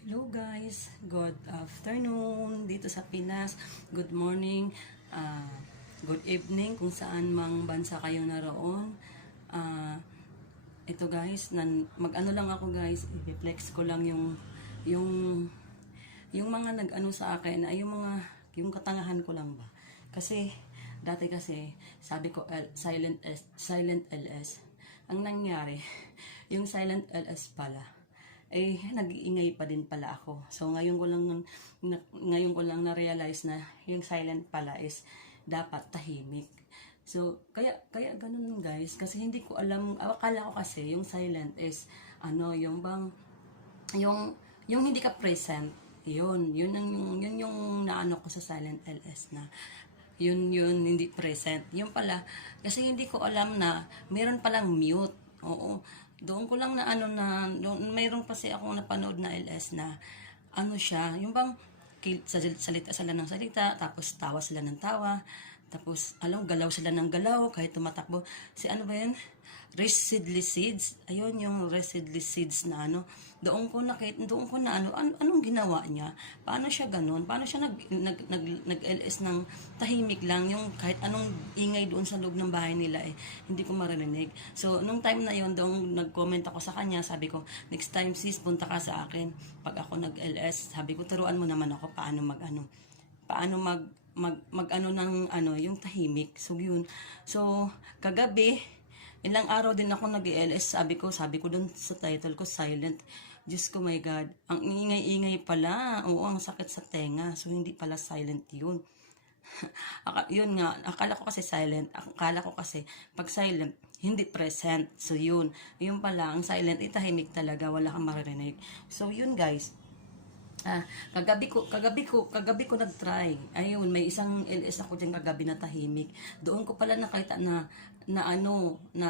Hello guys, good afternoon dito sa Pinas, good morning, good evening kung saan mang bansa kayo naroon. Ito guys, mag-ano lang ako guys, i-flex ko lang yung yung mga nag-ano sa akin ay yung katangahan ko lang ba. Kasi dati kasi sabi ko silent LS. Ang nangyari, yung silent LS pala nag-iingay pa din pala ako. So ngayon ko lang na-realize na yung silent pala is dapat tahimik. So kaya ganun guys, kasi hindi ko alam, akala ko kasi yung silent is yung bang yung hindi ka present. Yun yung naano ko sa silent LS na yun hindi present. Yun pala kasi hindi ko alam na meron palang mute. Oo. Doon ko lang na mayroon kasi ako napanood na LS na siya, yung bang salita sila ng salita, tapos tawa sila ng tawa, tapos galaw sila ng galaw kahit tumatakbo. Ano ba yun? Residly seeds. Ayun yung residly seeds na doon ko na anong ginawa niya? Paano siya ganoon? Paano siya nag-LS ng tahimik lang, yung kahit anong ingay doon sa loob ng bahay nila hindi ko marinig. So nung time na yon, doon nag-comment ako sa kanya, sabi ko, next time sis, punta ka sa akin. Pag ako nag-LS, sabi ko, turuan mo naman ako paano yung tahimik. So yun. So kagabi, ilang araw din ako nag-LS, sabi ko dun sa title ko, silent. Diyos ko, my God, ang ingay-ingay pala. Oo, ang sakit sa tenga. So hindi pala silent yun. Yun nga, akala ko kasi silent. Akala ko kasi pag silent, hindi present. So yun pala, ang silent, tahimik talaga, wala kang maririnig. So yun guys, kagabi ko nag-try. Ayun, may isang LS ako diyan kagabi na tahimik. Doon ko pala nakita na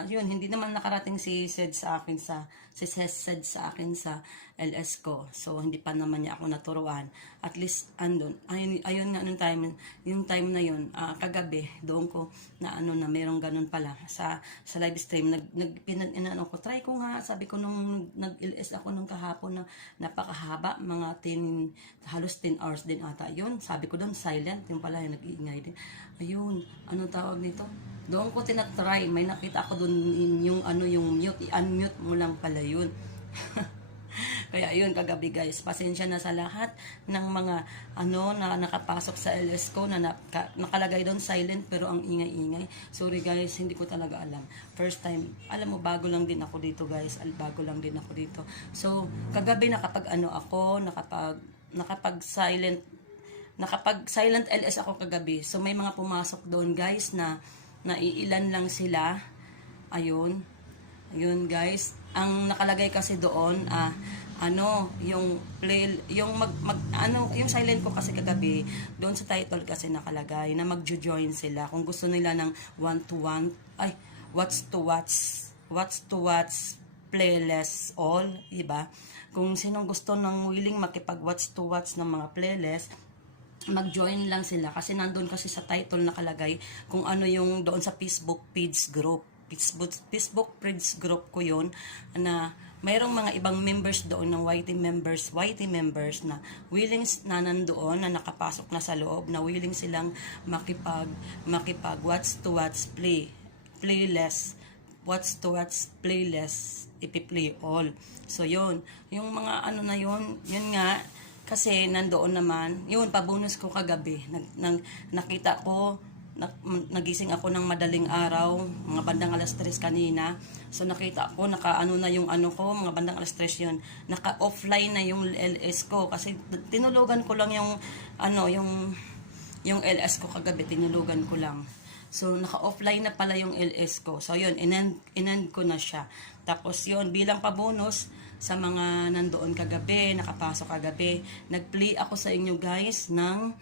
yun, hindi naman nakarating si Sed sa akin sa LS ko. So hindi pa naman niya ako naturuan. At least ayun nga yung time na yun, kagabi doon ko na merong ganun pala sa live stream. Try ko nga, sabi ko nung nag-LS ako nung kahapon na napakahaba, mga halos 10 hours din ata yun. Sabi ko doon silent, yung pala yung nag-iingay din. Ayun, tawag nito? Doon ko tinatry, may nakita ako doon yung mute, i-unmute mo lang pala yun. Kaya yun, kagabi guys, pasensya na sa lahat ng mga na nakapasok sa LS ko na nakalagay doon silent pero ang ingay-ingay. Sorry guys, hindi ko talaga alam. First time, alam mo, bago lang din ako dito guys. Bago lang din ako dito. So, kagabi nakapag silent LS ako kagabi. So, may mga pumasok doon guys na iilan lang sila. Ayun guys, ang nakalagay kasi doon yung silent ko kasi kagabi, doon sa title kasi nakalagay na magjo-join sila kung gusto nila ng watch to watch playlist all, diba? Kung sinong gusto ng willing makipag-watch to watch ng mga playlist, mag-join lang sila kasi nandun kasi sa title nakalagay kung yung doon sa Facebook page group ko yun, na mayroong mga ibang members doon ng YT members na willing na nandoon, na nakapasok na sa loob, na willing silang makipag watch to watch playlist ipi-play all. So yun, yung mga na yun nga, kasi nandoon naman, yun, pabonus ko kagabi, nakita ko, nagising ako ng madaling araw, mga bandang alas 3 kanina. So nakita ko, na yung ko, mga bandang alas 3 yun. Naka-offline na yung LS ko kasi tinulugan ko lang yung LS ko kagabi, tinulugan ko lang. So naka-offline na pala yung LS ko. So yun, inend ko na siya. Tapos yun, bilang pabonus sa mga nandoon kagabi, nakapasok kagabi, nag-play ako sa inyo guys ng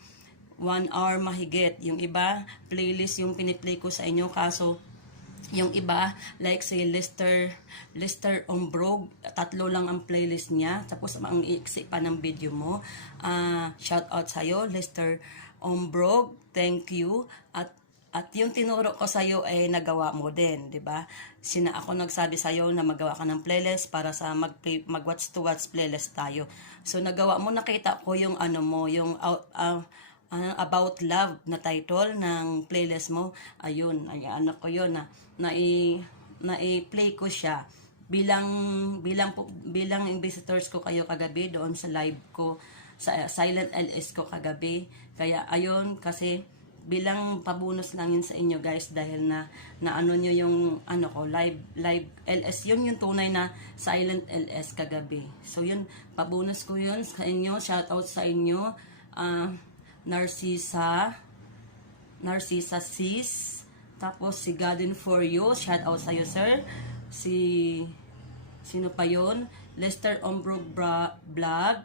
1 hour mahigit. Yung iba, playlist yung piniplay ko sa inyo. Kaso, yung iba, like say Lester Ombrog, 3 lang ang playlist niya. Tapos, ang iksi pa ng video mo. Shout out sa'yo, Lester Ombrog. Thank you. At At yung tinuro ko sa'yo ay nagawa mo din, di ba? Ako nagsabi sa'yo na magawa ka ng playlist para sa mag-watch to watch playlist tayo. So nagawa mo, nakita ko yung ano mo, yung About Love na title ng playlist mo. Ayun, ay ano ko yun na i-play ko siya bilang visitors ko kayo kagabi doon sa live ko sa Silent LS ko kagabi. Kaya ayun, kasi bilang pabonus lang yun sa inyo guys, dahil na ano nyo yung ano ko live LS, yun yung tunay na Silent LS kagabi. So yun, pabonus ko yun sa inyo. Shout out sa inyo, Narcissa Sis, tapos si Garden for You, shout out sa iyo sir. Sino pa yun? Lester Ombrog Vlog,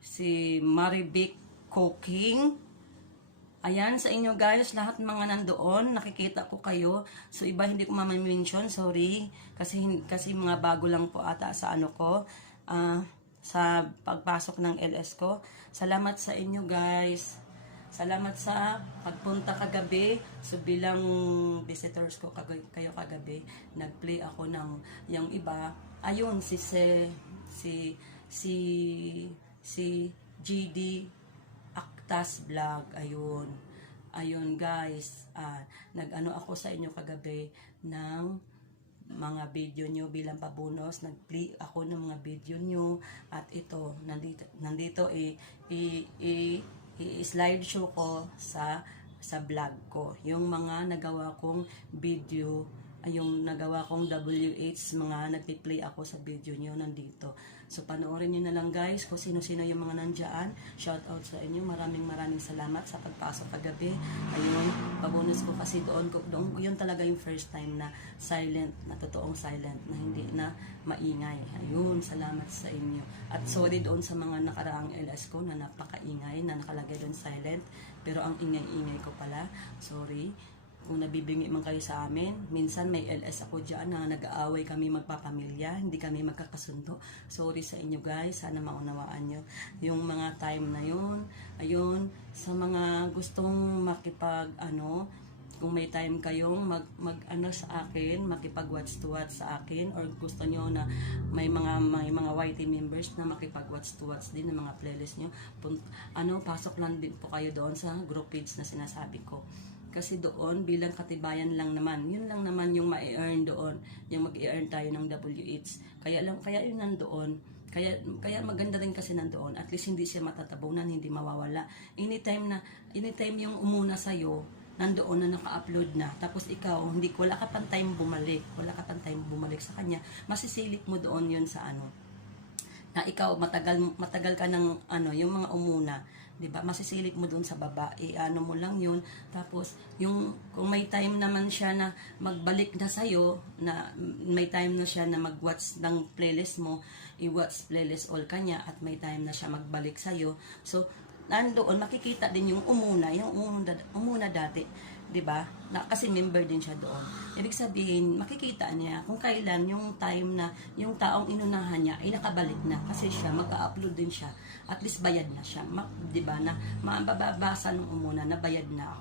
si Marivic Cooking. Ayan, sa inyo guys, lahat mga nandoon, nakikita ko kayo. So iba hindi ko ma-mention, sorry. Kasi mga bago lang po ata sa ano ko, sa pagpasok ng LS ko. Salamat sa inyo guys. Salamat sa pagpunta kagabi. So bilang visitors ko kayo kagabi, nag-play ako ng yung iba. Ayun, si GD Actas Vlog, ayun guys, nag-ano ako sa inyo kagabi ng mga video nyo bilang pabonus, nag-play ako ng mga video nyo, at ito, nandito i-slideshow ko sa vlog ko, yung mga nagawa kong video, yung nagawa kong WH, mga nagpi-play ako sa video nyo nandito. So panoorin nyo na lang guys kung sino-sino yung mga nandyan. Shout out sa inyo, maraming salamat sa pagpasok kagabi. Ayun, pabonus ko kasi doon yun talaga yung first time na silent, na totoong silent, na hindi na maingay. Ayun, salamat sa inyo. At sorry doon sa mga nakaraang LS ko na napakaingay, na nakalagay doon silent, pero ang ingay-ingay ko pala, sorry. Kung nabibingi man kayo sa amin, minsan may LS ako dyan na nag-aaway kami magpapamilya, hindi kami magkakasundo. Sorry sa inyo guys, sana maunawaan nyo yung mga time na yun. Ayun, sa mga gustong kung may time kayong mag sa akin, makipag-watch to watch sa akin, or gusto nyo na may mga YT members na makipag-watch to watch din ng mga playlist nyo, pasok lang din po kayo doon sa group page na sinasabi ko. Kasi doon, bilang katibayan lang naman, yun lang naman yung ma-earn doon, yung mag-earn tayo ng WH. Kaya yun nandoon. Kaya maganda rin kasi nandoon. At least hindi siya matatabunan, hindi mawawala. Anytime yung umuna sa'yo, nandoon na naka-upload na. Tapos ikaw, wala ka pang time bumalik. Wala ka pang time bumalik sa kanya. Masisilip mo doon yun sa na ikaw matagal ka ng yung mga umuna, 'di ba? Masisilip mo doon sa baba, mo lang 'yun. Tapos kung may time naman siya na magbalik na sa na may time na siya na mag-watch ng playlist mo, i-watch playlist all kanya, at may time na siya magbalik sa So nandoon makikita din yung umuna dati, 'di ba? Kasi member din siya doon. Ibig sabihin, makikita niya kung kailan yung time na yung taong inunahan niya ay nakabalik na, kasi siya mag-upload din siya. At least bayad na siya, 'di ba? Na mababasa ng umuna na bayad na,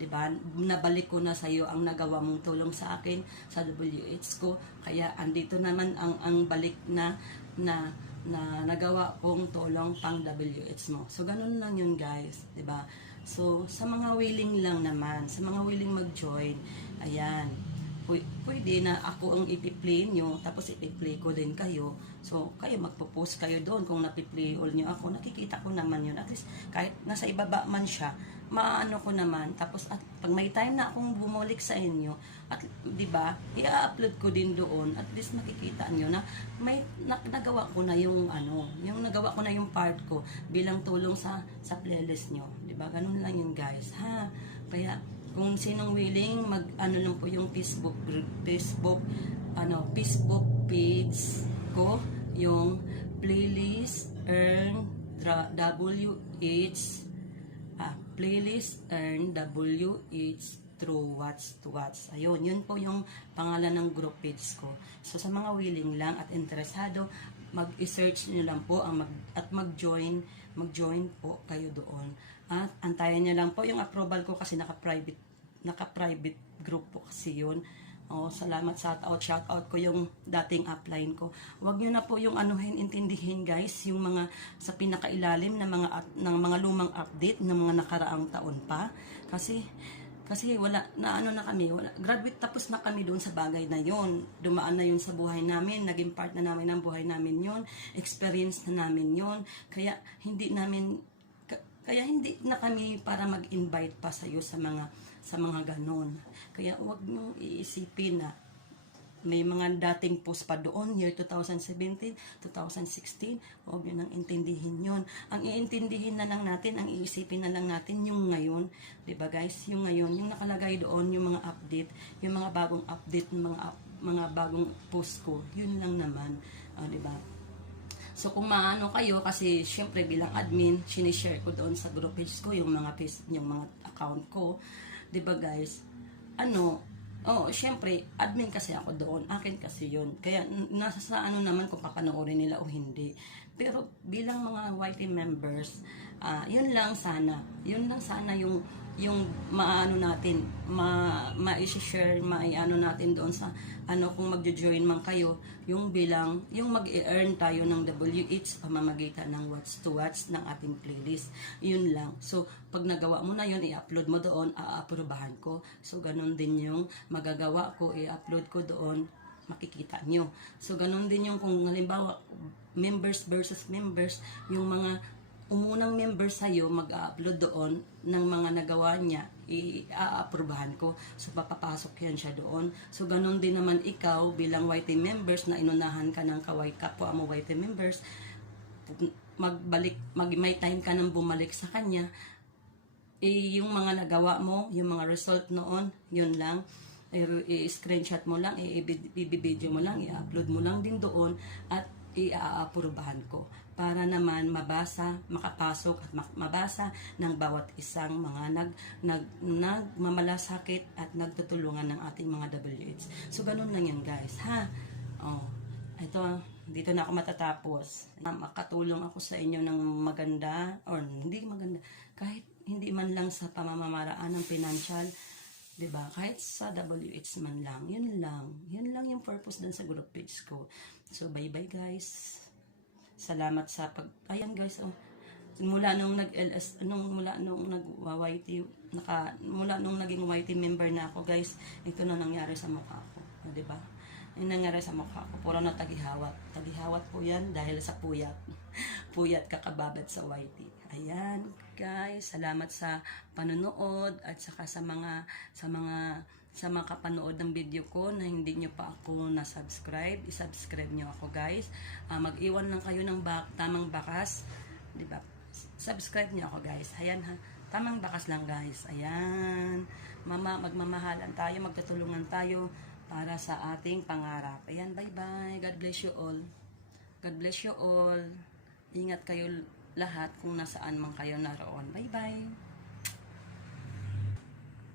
'di ba? Nabalik ko na sa iyo ang nagawa mong tulong sa akin sa WH ko. Kaya andito naman ang balik na nagawa kong tulong pang WH mo. So ganun lang yun guys, 'di ba? So sa mga willing lang naman, sa mga willing mag-join, ayan, pwede na ako ang ipi-play nyo, tapos ipi-play ko din kayo. So kayo magpo-post kayo doon kung napi-play all nyo ako, nakikita ko naman yun. At least kahit nasa ibaba man siya, maano ko naman. Tapos at pag may time na akong bumalik sa inyo, at 'di ba, i-upload ko din doon. At least makikita nyo na may nagawa ko na yung yung nagawa ko na yung part ko bilang tulong sa playlist nyo, 'di ba? Ganun lang yun guys, ha. Kaya kung sinong willing lang po yung Facebook page ko, yung playlist earn WH playlist earn WH through watch to watch. Ayun, yun po yung pangalan ng group page ko. So sa mga willing lang at interesado, mag-search niyo lang po at mag-join po kayo doon. At antayin niyo lang po yung approval ko kasi naka-private naka-private group po kasi yun. Oh, salamat, shout out ko yung dating upline ko. Huwag niyo na po yung anuhin, intindihin guys, yung mga sa pinakailalim na ng mga lumang update ng mga nakaraang taon pa. Kasi wala na ano na kami, wala, graduate tapos na kami doon sa bagay na yon. Dumaan na yun sa buhay namin, naging part na namin ng buhay namin yon, experience na namin yon. Kaya hindi na kami para mag-invite pa sa iyo sa mga ganon. Kaya huwag mong iisipin na may mga dating post pa doon, year 2017, 2016, huwag nyo nang intindihin yun. Ang iintindihin na lang natin, ang iisipin na lang natin yung ngayon. Diba guys? Yung ngayon, yung nakalagay doon, yung mga update, yung mga bagong update, mga bagong post ko, yun lang naman. Diba? So kung maano kayo, kasi syempre bilang admin, sinishare ko doon sa group page ko yung mga account ko. 'Di ba guys? Syempre admin kasi ako doon, akin kasi 'yun. Kaya nasa sa ano naman kung papanoorin nila o hindi. Pero bilang mga YT members, yun lang sana yung maano natin, ma-share, ma-ano natin doon sa kung magjo-join man kayo, yung mag-earn tayo ng WH pamamagitan ng watch to watch ng ating playlist. Yun lang. So, pag nagawa mo na yun, i-upload mo doon, aaprubahan ko. So, ganun din yung magagawa ko, i-upload ko doon, makikita nyo. So, ganun din yung kung halimbawa, members versus members, yung mga umunang member sa'yo, mag-upload doon ng mga nagawa niya, i-aaprubahan ko. So, papapasok yan siya doon. So, ganun din naman ikaw bilang YT members na inunahan ka ng kapwa mo YT members, may time ka nang bumalik sa kanya, yung mga nagawa mo, yung mga result noon, yun lang, i-screenshot mo lang, i-video mo lang, i-upload mo lang din doon, at i-aaprubahan ko para naman makapasok at mabasa ng bawat isang mga nagmamalasakit at nagtutulungan ng ating mga WH. So, ganun lang yan guys, ha? Dito na ako matatapos. Makatulong ako sa inyo ng maganda, or hindi maganda, kahit hindi man lang sa pamamaraan ng financial, diba? Kahit sa WH man lang, yun lang yung purpose dun sa group page ko. So, bye-bye guys. Salamat sa ayan guys, mula nung nag-LS, mula nung nag-YT, mula nung naging YT member na ako guys, ito na nangyari sa mukha ko. Diba? Yung nangyari sa mukha ko, puro na tagihawat. Tagihawat po yan dahil sa puyat. Puyat kakababad sa YT. Ayan, guys, salamat sa panonood at saka sa mga kapanood ng video ko na hindi nyo pa ako na-subscribe. I-subscribe nyo ako, guys. Mag-iwan lang kayo ng tamang bakas. Diba? Subscribe nyo ako, guys. Ayan, ha. Tamang bakas lang, guys. Ayan. Magmamahalan tayo, magtutulungan tayo para sa ating pangarap. Ayan, bye-bye. God bless you all. God bless you all. Ingat kayo lahat kung nasaan man kayo naroon. Bye-bye.